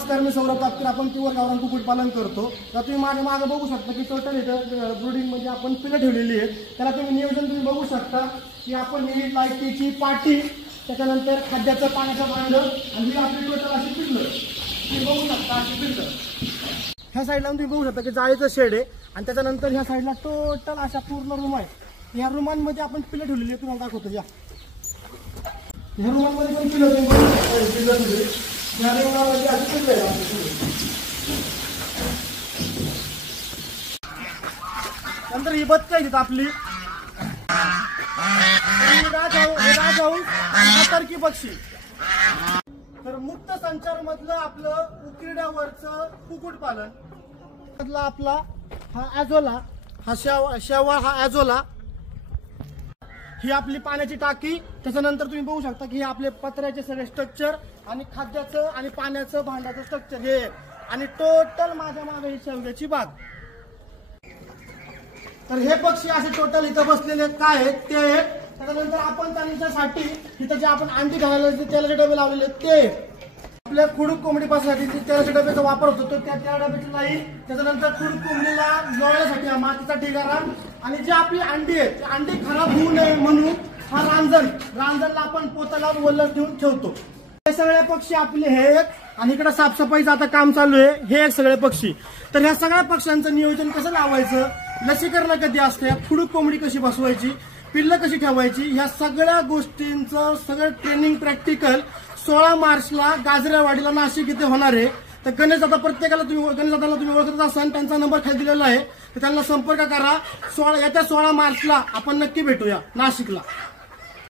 नमस्कार, मी सौरभ तापकीर. आपण प्युअर गावरान कुक्कुटपालन करतो. तर तुम्ही माझ्या मागे बघू शकता की टोटल इथं ब्रुडिंग मध्ये आपण पिल्लं ठेवलेली आहेत. त्याला तुम्ही नियोजन तुम्ही बघू शकता की आपण ही लाईटीची पाटी, त्याच्यानंतर खाद्याचं पाण्याचं भांड आणि ही आपली टोटल अशी पिल्लं तुम्ही बघू शकता. अशी पिल्लं ह्या साईडला तुम्ही बघू शकता की जाळीचं शेड आहे आणि त्याच्यानंतर ह्या साईडला टोटल अशा पूर्ण रूम आहे. ह्या रूमांमध्ये आपण पिल्लं ठेवलेली आहे. तुम्हाला दाखवतो या ह्या रूमांमध्ये पण पिल्लं तुम्ही बघू शकता. पिल्लं ठेवली ह्या रूमामध्ये अशी पिल्लं आहे. नंतर ही बत्ती आहे आपली टर्की पक्षी. तर मुक्त संचार मधलं आपलं उकिरड्यावरचं कुक्कुटपालन मधला आपला हा ॲझोला, हा शेवाळ, हा ॲझोला, ही आपली पाण्याची टाकी. त्याच्यानंतर तुम्ही बघू शकता की हे आपले पत्र्याचे सगळे स्ट्रक्चर आणि खाद्याचं आणि पाण्याचं भांड्याचं स्ट्रक्चर हे आणि टोटल माझ्या मागे ही शेवग्याची बाग. तर हे पक्षी असे टोटल इथं बसलेले काय आहेत ते आहेत. त्याच्यानंतर आपण त्यांच्यासाठी इथं जे आपण अंडी घालायला तेलाचे डबे लावलेले ते आपल्या खुडूक कोंबडी पासण्यासाठी तेलाच्या डब्याचा वापर होतो. त्या डब्याची लाईन, त्याच्यानंतर खुडूक कोंबडीला लोळण्यासाठी हा मातीचा ढिगारा आणि जी आपली अंडी आहेत ती अंडी खराब होऊ नये म्हणून हा रांजणला आपण पोता लावून वल्लर ठेवून ठेवतो. हे सगळे पक्षी आपले हे आहेत आणि इकडे साफसफाईचं आता काम चालू आहे. हे एक सगळे पक्षी. तर ह्या सगळ्या पक्ष्यांचं नियोजन कसं लावायचं, लसीकरण कधी असते, खुडूक कोंबडी कशी बसवायची, पिल्लं कशी ठेवायची, ह्या सगळ्या गोष्टींचं सगळं ट्रेनिंग प्रॅक्टिकल 16 मार्चला गाजऱ्यावाडीला नाशिक इथे होणार आहे. तर गणेशदादा प्रत्येकाला गणेशदादाला तुम्ही ओळखत असाल, त्यांचा नंबर खाली दिलेला आहे. तर त्यांना संपर्क करा. येत्या 16 मार्चला आपण नक्की भेटूया नाशिकला.